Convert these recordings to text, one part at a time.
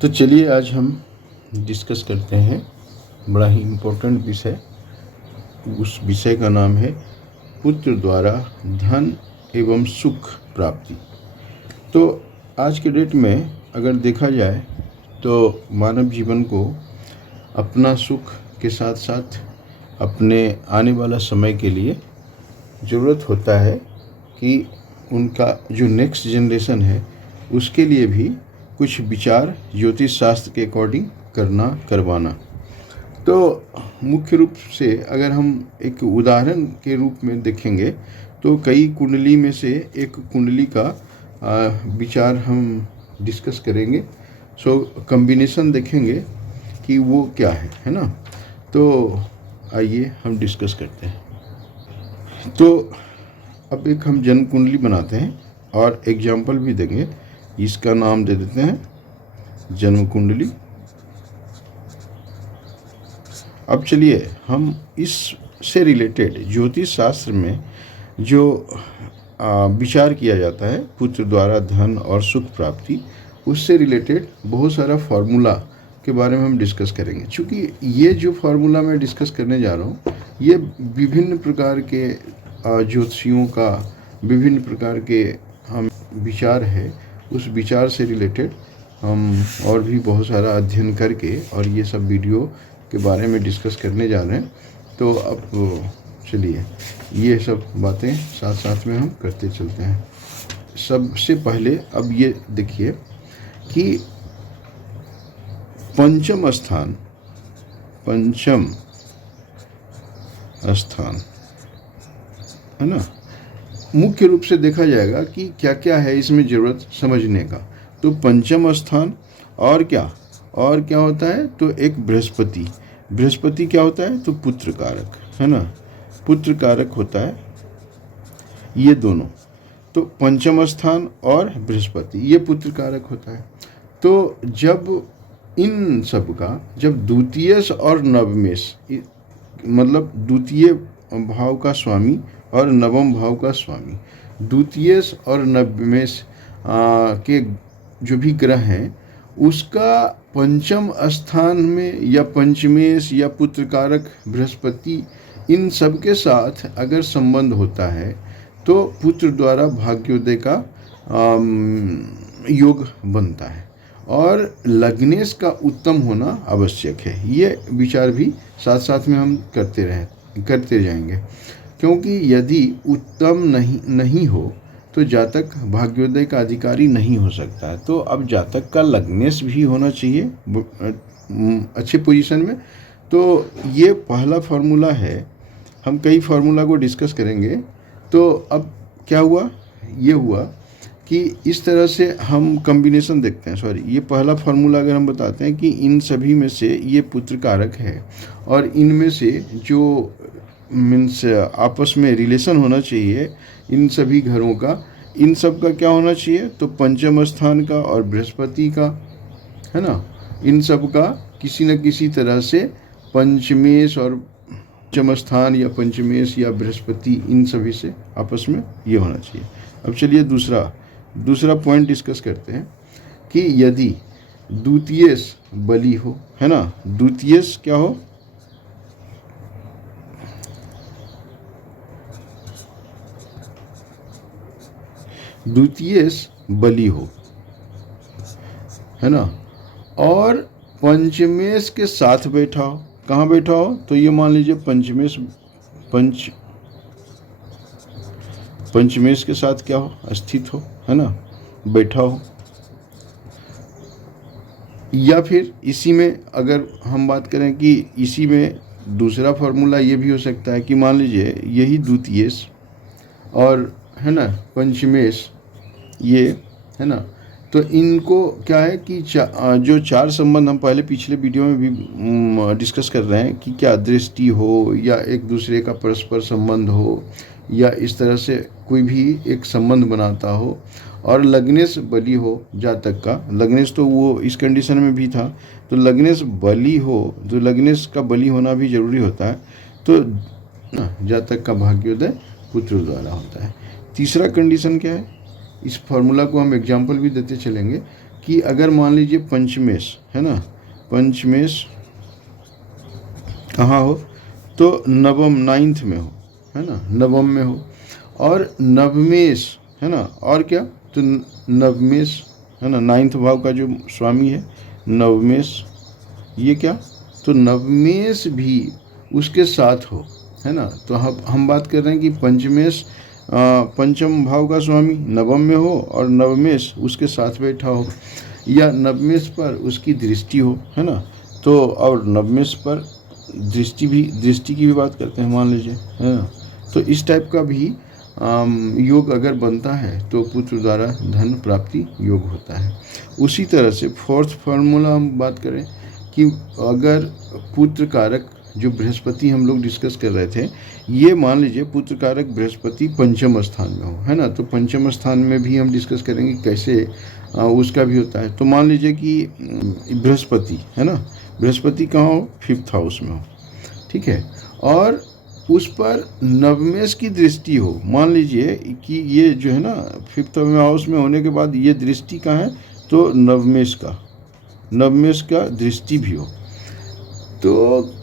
तो चलिए आज हम डिस्कस करते हैं बड़ा ही इम्पोर्टेंट विषय। उस विषय का नाम है पुत्र द्वारा धन एवं सुख प्राप्ति। तो आज के डेट में अगर देखा जाए तो मानव जीवन को अपना सुख के साथ साथ अपने आने वाला समय के लिए ज़रूरत होता है कि उनका जो नेक्स्ट जनरेशन है उसके लिए भी कुछ विचार ज्योतिष शास्त्र के अकॉर्डिंग करवाना। तो मुख्य रूप से अगर हम एक उदाहरण के रूप में देखेंगे तो कई कुंडली में से एक कुंडली का विचार हम डिस्कस करेंगे। सो कॉम्बिनेशन देखेंगे कि वो क्या है ना। तो आइए हम डिस्कस करते हैं। तो अब एक हम जन्म कुंडली बनाते हैं और एग्जाम्पल भी देंगे। इसका नाम दे देते हैं जन्म कुंडली। अब चलिए हम इससे रिलेटेड ज्योतिष शास्त्र में जो विचार किया जाता है पुत्र द्वारा धन और सुख प्राप्ति, उससे रिलेटेड बहुत सारा फार्मूला के बारे में हम डिस्कस करेंगे। क्योंकि ये जो फार्मूला मैं डिस्कस करने जा रहा हूँ ये विभिन्न प्रकार के ज्योतिषियों का विभिन्न प्रकार के हम विचार है, उस विचार से रिलेटेड हम और भी बहुत सारा अध्ययन करके और ये सब वीडियो के बारे में डिस्कस करने जा रहे हैं। तो अब चलिए ये सब बातें साथ साथ में हम करते चलते हैं। सबसे पहले अब ये देखिए कि पंचम स्थान है ना, मुख्य रूप से देखा जाएगा कि क्या क्या है इसमें ज़रूरत समझने का। तो पंचम स्थान और क्या होता है, तो एक बृहस्पति क्या होता है, तो पुत्र कारक है ना, पुत्र कारक होता है ये दोनों। तो पंचम स्थान और बृहस्पति ये पुत्र कारक होता है। तो जब इन सब का जब द्वितीयश और नवमेश मतलब द्वितीय भाव का स्वामी और नवम भाव का स्वामी, द्वितीयश और नवमेश के जो भी ग्रह हैं उसका पंचम स्थान में या पंचमेश या पुत्र कारक बृहस्पति, इन सब के साथ अगर संबंध होता है तो पुत्र द्वारा भाग्योदय का योग बनता है और लग्नेश का उत्तम होना आवश्यक है। ये विचार भी साथ साथ में हम करते जाएंगे। क्योंकि यदि उत्तम नहीं हो तो जातक भाग्योदय का अधिकारी नहीं हो सकता है। तो अब जातक का लग्नेश भी होना चाहिए अच्छे पोजीशन में। तो ये पहला फार्मूला है। हम कई फार्मूला को डिस्कस करेंगे। तो अब क्या हुआ, ये हुआ कि इस तरह से हम कॉम्बिनेशन देखते हैं। ये पहला फार्मूला अगर हम बताते हैं कि इन सभी में से ये पुत्र कारक है और इनमें से जो मीन्स आपस में रिलेशन होना चाहिए इन सभी घरों का, इन सब का क्या होना चाहिए, तो पंचम स्थान का और बृहस्पति का है ना, इन सब का किसी न किसी तरह से पंचमेश और पंचम स्थान या पंचमेश या बृहस्पति इन सभी से आपस में ये होना चाहिए। अब चलिए दूसरा पॉइंट डिस्कस करते हैं कि यदि द्वितीयश बली हो, है ना, द्वितीयश क्या हो, द्वितीयश बली हो, है ना, और पंचमेश के साथ बैठा हो। कहाँ बैठा हो, तो ये मान लीजिए पंचमेश के साथ क्या हो, स्थित हो, है ना, बैठा हो। या फिर इसी में अगर हम बात करें कि इसी में दूसरा फार्मूला ये भी हो सकता है कि मान लीजिए यही द्वितीयश और है ना पंचमेश ये है ना, तो इनको क्या है कि जो चार संबंध हम पहले पिछले वीडियो में भी डिस्कस कर रहे हैं कि क्या दृष्टि हो या एक दूसरे का परस्पर संबंध हो या इस तरह से कोई भी एक संबंध बनाता हो और लग्नेश बली हो जातक का। लग्नेश तो वो इस कंडीशन में भी था, तो लग्नेश बली हो, तो लग्नेश का बली होना भी जरूरी होता है। तो जातक का भाग्योदय पुत्र द्वारा होता है। तीसरा कंडीशन क्या है, इस फार्मूला को हम एग्जाम्पल भी देते चलेंगे। कि अगर मान लीजिए पंचमेश है ना, पंचमेश कहाँ हो, तो नवम नाइन्थ में हो, है ना, नवम में हो, और नवमेश है ना, और क्या, तो नवमेश है ना, नाइन्थ भाव का जो स्वामी है नवमेश, ये क्या, तो नवमेश भी उसके साथ हो, है ना। तो हम बात कर रहे हैं कि पंचमेश पंचम भाव का स्वामी नवम में हो और नवमेश उसके साथ बैठा हो, या नवमेश पर उसकी दृष्टि हो, है ना। तो और नवमेश पर दृष्टि की भी बात करते हैं मान लीजिए, है ना। तो इस टाइप का भी योग अगर बनता है तो पुत्र द्वारा धन प्राप्ति योग होता है। उसी तरह से फोर्थ फार्मूला हम बात करें कि अगर पुत्र कारक जो बृहस्पति हम लोग डिस्कस कर रहे थे, ये मान लीजिए पुत्र कारक बृहस्पति पंचम स्थान में हो, है ना। तो पंचम स्थान में भी हम डिस्कस करेंगे कैसे उसका भी होता है। तो मान लीजिए कि बृहस्पति है ना, बृहस्पति कहाँ हो, 5th हाउस में हो, ठीक है, और उस पर नवमेश की दृष्टि हो। मान लीजिए कि ये जो है ना 5th हाउस में होने के बाद ये दृष्टि कहाँ है, तो नवमेश का दृष्टि भी हो। तो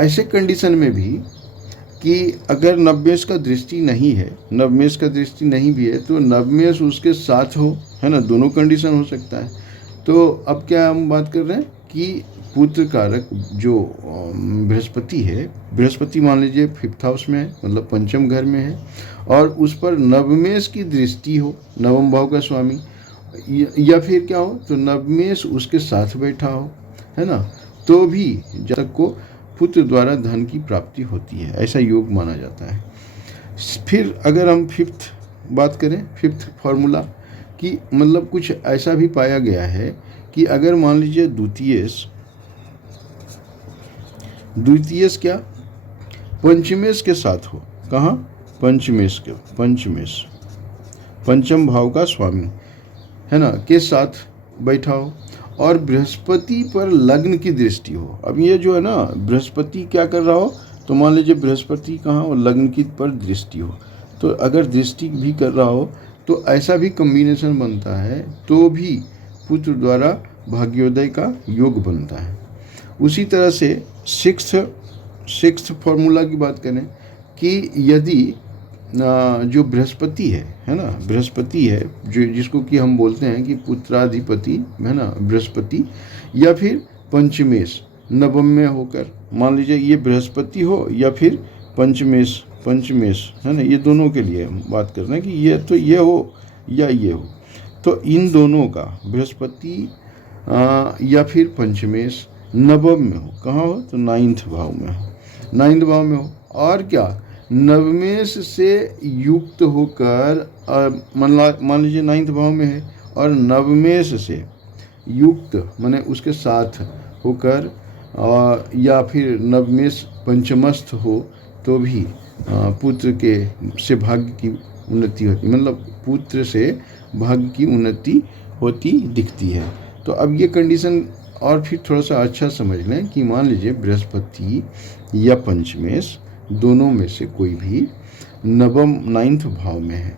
ऐसे कंडीशन में भी कि अगर नवमेश का दृष्टि नहीं है, नवमेश का दृष्टि नहीं भी है, तो नवमेश उसके साथ हो, है ना, दोनों कंडीशन हो सकता है। तो अब क्या हम बात कर रहे हैं कि पुत्र कारक जो बृहस्पति है, बृहस्पति मान लीजिए 5th हाउस में है, मतलब पंचम घर में है, और उस पर नवमेश की दृष्टि हो, नवम भाव का स्वामी, या फिर क्या हो, तो नवमेश उसके साथ बैठा हो, है ना, तो भी जब तक को पुत्र द्वारा धन की प्राप्ति होती है, ऐसा योग माना जाता है। फिर अगर हम 5th बात करें, 5th फार्मूला कि मतलब कुछ ऐसा भी पाया गया है कि अगर मान लीजिए द्वितीयस क्या, पंचमेश के साथ हो, कहाँ, पंचमेश पंचम भाव का स्वामी, है ना, के साथ बैठा हो, और बृहस्पति पर लग्न की दृष्टि हो। अब ये जो है ना बृहस्पति क्या कर रहा हो, तो मान लीजिए बृहस्पति कहाँ हो, लग्न की पर दृष्टि हो, तो अगर दृष्टि भी कर रहा हो तो ऐसा भी कम्बिनेशन बनता है, तो भी पुत्र द्वारा भाग्योदय का योग बनता है। उसी तरह से सिक्स्थ फार्मूला की बात करें कि यदि जो बृहस्पति है ना, बृहस्पति है जो जिसको कि हम बोलते हैं कि पुत्राधिपति, है ना, बृहस्पति, या फिर पंचमेश नवम में होकर, मान लीजिए ये बृहस्पति हो या फिर पंचमेश, है ना, ये दोनों के लिए हम बात कर रहे हैं कि ये तो ये हो या ये हो, तो इन दोनों का बृहस्पति या फिर पंचमेश नवम में हो, कहाँ हो, तो 9th भाव में हो, 9th भाव में हो, और क्या, नवमेश से युक्त होकर मान लीजिए 9th भाव में है, और नवमेश से युक्त माने उसके साथ होकर या फिर नवमेश पंचमस्थ हो, तो भी पुत्र के से भाग्य की उन्नति होती, मतलब पुत्र से भाग्य की उन्नति होती दिखती है। तो अब ये कंडीशन और फिर थोड़ा सा अच्छा समझ लें कि मान लीजिए बृहस्पति या पंचमेश दोनों में से कोई भी नवम 9th भाव में है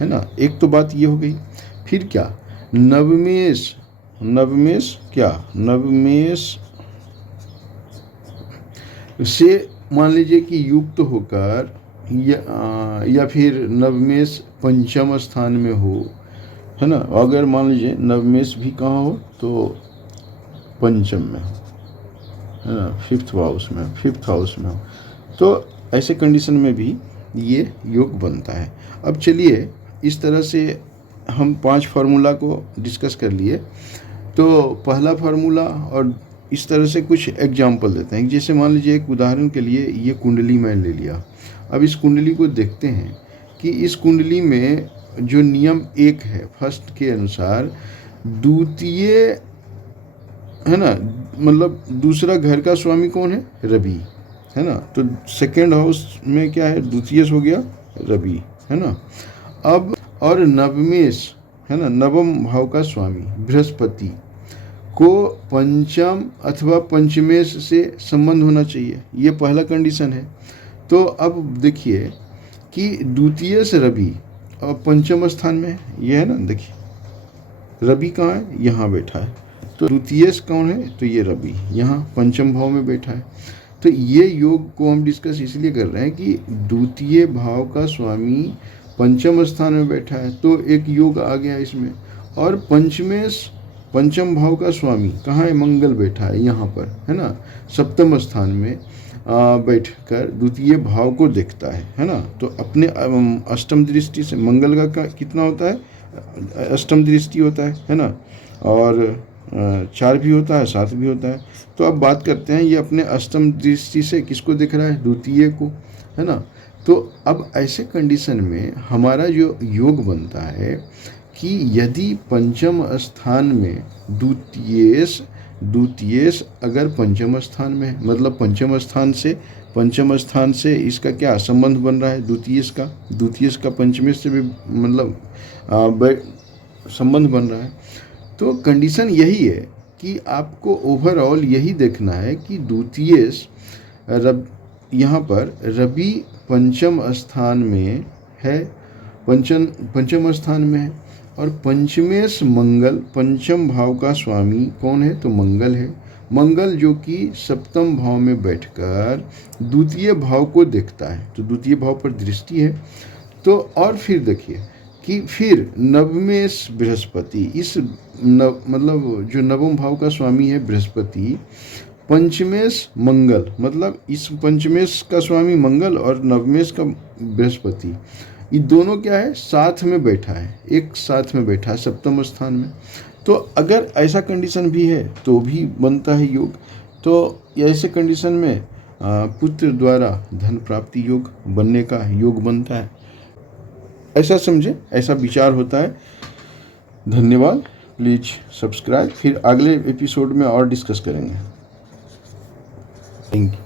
ना, एक तो बात ये हो गई। फिर क्या, नवमेश क्या, नवमेश से मान लीजिए कि युक्त होकर या फिर नवमेश पंचम स्थान में हो, है ना, अगर मान लीजिए नवमेश भी कहाँ हो, तो पंचम में हो, है ना, 5th हाउस में हो, तो ऐसे कंडीशन में भी ये योग बनता है। अब चलिए इस तरह से हम 5 फार्मूला को डिस्कस कर लिए। तो पहला फार्मूला और इस तरह से कुछ एग्जाम्पल देते हैं। जैसे मान लीजिए एक उदाहरण के लिए ये कुंडली मैं ले लिया। अब इस कुंडली को देखते हैं कि इस कुंडली में जो नियम 1 है फर्स्ट के अनुसार, द्वितीय है ना, मतलब दूसरा घर का स्वामी कौन है, रवि, है ना, तो 2nd हाउस में क्या है, द्वितीय हो गया रवि, है ना। अब और नवमेश है ना, नवम भाव का स्वामी बृहस्पति को पंचम अथवा पंचमेश से संबंध होना चाहिए, ये पहला कंडीशन है। तो अब देखिए कि द्वितीय से रवि और पंचम स्थान में ये है ना, देखिए रवि कहाँ है? यहाँ बैठा है। तो द्वितीयेश कौन है? तो ये रवि यहाँ पंचम भाव में बैठा है। तो ये योग को हम डिस्कस इसलिए कर रहे हैं कि द्वितीय भाव का स्वामी पंचम स्थान में बैठा है, तो एक योग आ गया इसमें। और पंचम भाव का स्वामी कहाँ है? मंगल बैठा है यहाँ पर, है ना, सप्तम स्थान में बैठकर द्वितीय भाव को देखता है ना। तो अपने अष्टम दृष्टि से मंगल का कितना होता है? अष्टम दृष्टि होता है ना, और 4 भी होता है, 7 भी होता है। तो अब बात करते हैं, ये अपने अष्टम दृष्टि से किसको दिख रहा है? द्वितीय को, है ना। तो अब ऐसे कंडीशन में हमारा जो योग बनता है कि यदि पंचम स्थान में द्वितीयेश अगर पंचम स्थान में है, मतलब पंचम स्थान से इसका क्या संबंध बन रहा है? द्वितीयेश का पंचमेश से भी मतलब संबंध बन रहा है। तो कंडीशन यही है कि आपको ओवरऑल यही देखना है कि द्वितीयेश यहाँ पर रवि पंचम स्थान में है, पंचम स्थान में है, और पंचमेश मंगल, पंचम भाव का स्वामी कौन है? तो मंगल है। मंगल जो कि सप्तम भाव में बैठकर द्वितीय भाव को देखता है, तो द्वितीय भाव पर दृष्टि है। तो और फिर देखिए कि फिर नवमेश बृहस्पति, मतलब जो नवम भाव का स्वामी है बृहस्पति, पंचमेश मंगल, मतलब इस पंचमेश का स्वामी मंगल और नवमेश का बृहस्पति, ये दोनों क्या है? साथ में बैठा है, एक साथ में बैठा है सप्तम स्थान में। तो अगर ऐसा कंडीशन भी है तो भी बनता है योग। तो ऐसे कंडीशन में पुत्र द्वारा धन प्राप्ति योग बनने का योग बनता है। ऐसा समझे, ऐसा विचार होता है। धन्यवाद। प्लीज़ सब्सक्राइब, फिर अगले एपिसोड में और डिस्कस करेंगे। Thank you.